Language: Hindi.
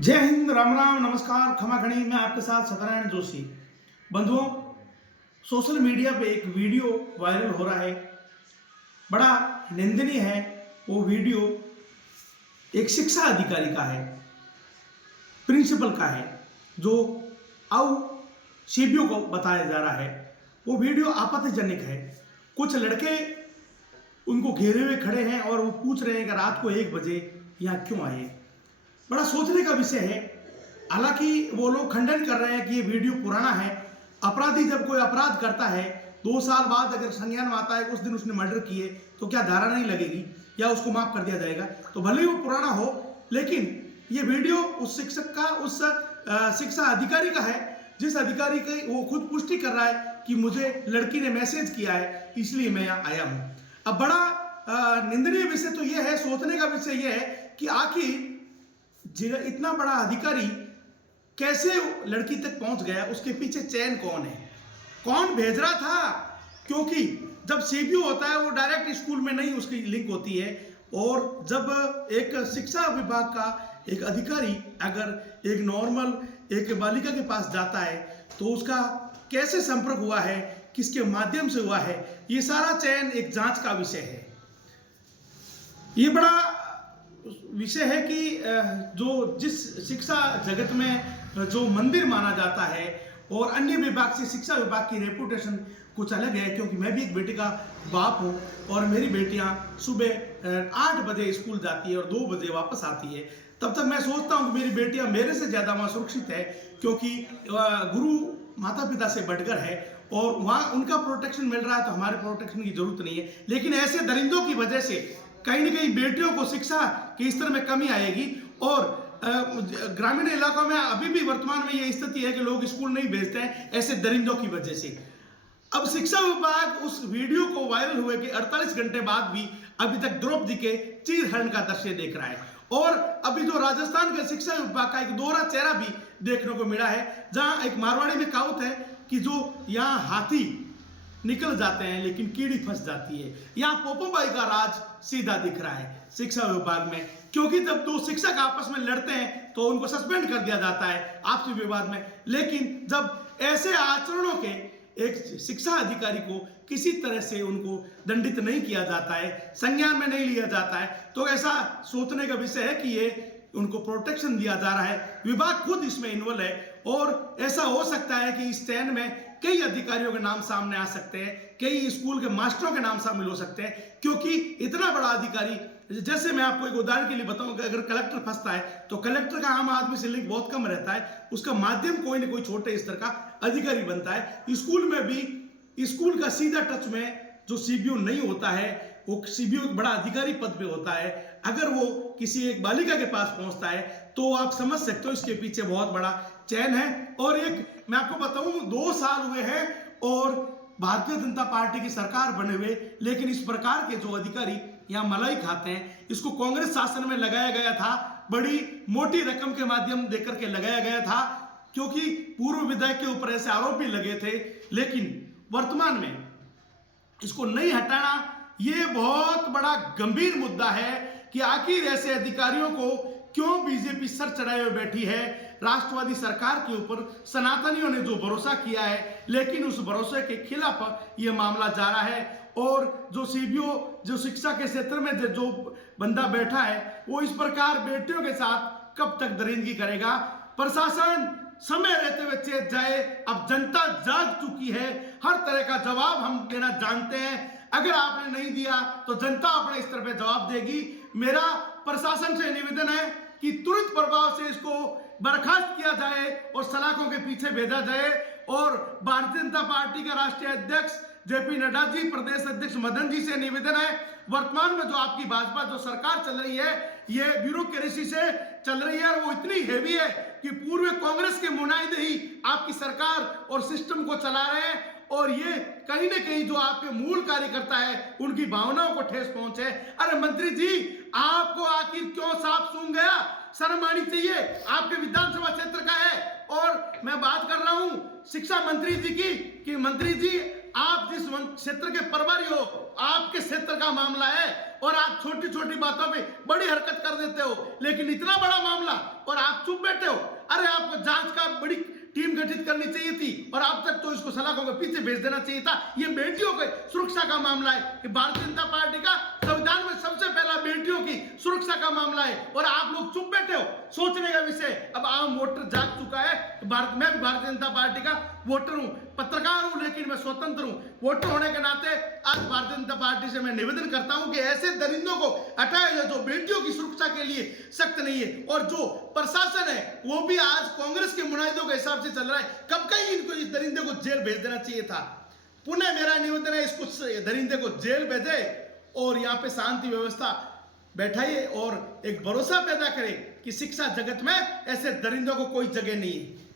जय हिंद, राम राम, नमस्कार, खमा खड़ी। मैं आपके साथ सत्यनारायण जोशी। बंधुओं, सोशल मीडिया पे एक वीडियो वायरल हो रहा है, बड़ा निंदनीय है। वो वीडियो एक शिक्षा अधिकारी का है, प्रिंसिपल का है, जो अब सीबीओ को बताया जा रहा है। वो वीडियो आपत्तिजनक है। कुछ लड़के उनको घेरे हुए खड़े हैं और वो पूछ रहे हैं कि रात को 1 बजे यहाँ क्यों आए। बड़ा सोचने का विषय है। हालांकि वो लोग खंडन कर रहे हैं कि ये वीडियो पुराना है। अपराधी जब कोई अपराध करता है 2 साल बाद अगर संज्ञान में आता है उस दिन उसने मर्डर किए तो क्या धारा नहीं लगेगी या उसको माफ कर दिया जाएगा? तो भले ही वो पुराना हो, लेकिन ये वीडियो उस शिक्षक का, उस शिक्षा अधिकारी का है, जिस अधिकारी की वो खुद पुष्टि कर रहा है कि मुझे लड़की ने मैसेज किया है इसलिए मैं यहाँ आया हूँ। अब बड़ा निंदनीय विषय तो यह है, सोचने का विषय यह है कि आखिर इतना बड़ा अधिकारी कैसे लड़की तक पहुंच गया, उसके पीछे चैन कौन है, कौन भेज रहा था? क्योंकि जब सीबीओ होता है वो डायरेक्ट स्कूल में नहीं उसकी लिंक होती है, और जब एक शिक्षा विभाग का एक अधिकारी अगर एक नॉर्मल एक बालिका के पास जाता है तो उसका कैसे संपर्क हुआ है, किसके माध्यम से हुआ है, ये सारा चयन एक जांच का विषय है। ये बड़ा विषय है कि जो जिस शिक्षा जगत में जो मंदिर माना जाता है और अन्य विभाग से शिक्षा विभाग की रेपुटेशन कुछ अलग है। क्योंकि मैं भी एक बेटी का बाप हूँ और मेरी बेटियाँ सुबह 8 बजे स्कूल जाती है और 2 बजे वापस आती है। तब तक मैं सोचता हूँ कि मेरी बेटियाँ मेरे से ज़्यादा वहाँ सुरक्षित है, क्योंकि गुरु माता पिता से बढ़कर है और वहाँ उनका प्रोटेक्शन मिल रहा है, तो हमारे प्रोटेक्शन की जरूरत नहीं है। लेकिन ऐसे दरिंदों की वजह से कहीं ना कहीं बेटियों को शिक्षा के स्तर में कमी आएगी। और ग्रामीण इलाकों में अभी भी वर्तमान में ये स्थिति है कि लोग स्कूल नहीं भेजते हैं ऐसे दरिंदों की वजह से। अब शिक्षा विभाग उस वीडियो को वायरल हुए कि 48 घंटे बाद भी अभी तक द्रौपदी के चीरहरण का दृश्य देख रहा है। और अभी जो राजस्थान के शिक्षा विभाग का एक दोहरा चेहरा भी देखने को मिला है, जहां एक मारवाड़ी में कहावत है कि जो यहाँ हाथी निकल जाते हैं लेकिन कीड़ी फंस जाती है, यहाँ पोपमबाई का राज सीधा दिख रहा है शिक्षा विभाग में। क्योंकि जब दो शिक्षक आपस में लड़ते हैं तो उनको सस्पेंड कर दिया जाता है आपसी विवाद में, लेकिन जब ऐसे आचरणों के एक शिक्षा अधिकारी को किसी तरह से उनको दंडित नहीं किया जाता है, संज्ञान में नहीं लिया जाता है, तो ऐसा सोचने का विषय है कि ये उनको प्रोटेक्शन दिया जा रहा है। विभाग खुद इसमें इन्वॉल्व है और ऐसा हो सकता है कि इस चयन में कई अधिकारियों के नाम सामने आ सकते हैं, कई स्कूल के मास्टरों के नाम शामिल हो सकते हैं। क्योंकि इतना बड़ा अधिकारी, जैसे मैं आपको एक उदाहरण के लिए बताऊं कि अगर कलेक्टर फंसता है तो कलेक्टर का आम आदमी से लिंक बहुत कम रहता है, उसका माध्यम कोई ना कोई छोटे स्तर का अधिकारी बनता है। स्कूल में भी स्कूल का सीधा टच में जो सीबीओ नहीं होता है, वो सीबीओ एक बड़ा अधिकारी पद पे होता है। अगर वो किसी एक बालिका के पास पहुंचता है तो आप समझ सकते हो इसके पीछे बहुत बड़ा चैन है। और एक मैं आपको बताऊं, 2 साल हुए हैं और भारतीय जनता पार्टी की सरकार बने हुए, लेकिन इस प्रकार के जो अधिकारी यहाँ मलाई खाते हैं, इसको कांग्रेस शासन में लगाया गया था, बड़ी मोटी रकम के माध्यम देकर के लगाया गया था, क्योंकि पूर्व विधायक के ऊपर ऐसे आरोप भी लगे थे। लेकिन वर्तमान में इसको नहीं हटाना, ये बहुत बड़ा गंभीर मुद्दा है कि आखिर ऐसे अधिकारियों को क्यों बीजेपी सर चढ़ाए हुए बैठी है राष्ट्रवादी सरकार के ऊपर। सनातनियों ने जो भरोसा किया है, लेकिन उस भरोसे के खिलाफ ये मामला जा रहा है। और जो सीबीओ, जो शिक्षा के क्षेत्र में जो बंदा बैठा है, वो इस प्रकार बेटियों के साथ कब तक दरिंदगी करेगा? प्रशासन समय रहते हुए चेत जाए। अब जनता जाग चुकी है, हर तरह का जवाब हम देना जानते हैं। अगर आपने नहीं दिया तो जनता अपने स्तर पे जवाब देगी। मेरा प्रशासन से निवेदन है कि तुरंत प्रभाव से इसको बर्खास्त किया जाए और सलाखों के पीछे भेजा जाए। और भारतीय जनता पार्टी का राष्ट्रीय अध्यक्ष जेपी नड्डा जी, प्रदेश अध्यक्ष मदन जी से निवेदन है, वर्तमान में जो आपकी भाजपा जो सरकार चल रही है, ये ब्यूरोक्रेसी से चल रही है और वो इतनी हेवी है कि पूर्व कांग्रेस के नुमाइंदे ही आपकी सरकार और सिस्टम को चला रहे हैं। और ये कहीं ना कहीं जो आपके मूल कार्यकर्ता है उनकी भावनाओं को ठेस पहुंचे। अरे मंत्री जी, आपको आखिर क्यों सांप सूंघ गया? शर्म आनी चाहिए, आपके विधानसभा क्षेत्र का है। और मैं बात कर रहा हूं शिक्षा मंत्री जी की कि मंत्री जी, आप जिस क्षेत्र के प्रभारी हो, आपके क्षेत्र का मामला है और आप छोटी छोटी बातों पे बड़ी हरकत कर देते हो, लेकिन इतना बड़ा मामला और आप चुप बैठे बैठे हो? अरे आपको जांच का बड़ी टीम गठित करनी चाहिए थी और अब तक तो इसको सलाखों के पीछे भेज देना चाहिए था। ये बेटियों के सुरक्षा का मामला है। ये भारतीय जनता पार्टी का संविधान में सबसे पहला बेटियों की सुरक्षा का मामला है और आप लोग चुप बैठे हो। सोचने का विषय। अब आम वोटर जाग चुका है। मैं भी भारतीय जनता पार्टी का वोटर हूं, पत्रकार हूं, लेकिन मैं स्वतंत्र हूं। वोटर होने के नाते आज भारतीय जनता पार्टी से मैं निवेदन करता हूं कि ऐसे दरिंदों को हटाया जाए जो बेटियों की सुरक्षा के लिए सख्त नहीं है। और जो प्रशासन है वो भी आज कांग्रेस के मुनाहिदों के हिसाब से चल रहा है। कब का ही इनको इस दरिंदे को जेल भेज देना चाहिए था। पुनः मेरा निवेदन है, इसको दरिंदे को जेल भेजे और यहाँ पे शांति व्यवस्था बैठाइए और एक भरोसा पैदा करें कि शिक्षा जगत में ऐसे दरिंदों को कोई जगह नहीं है।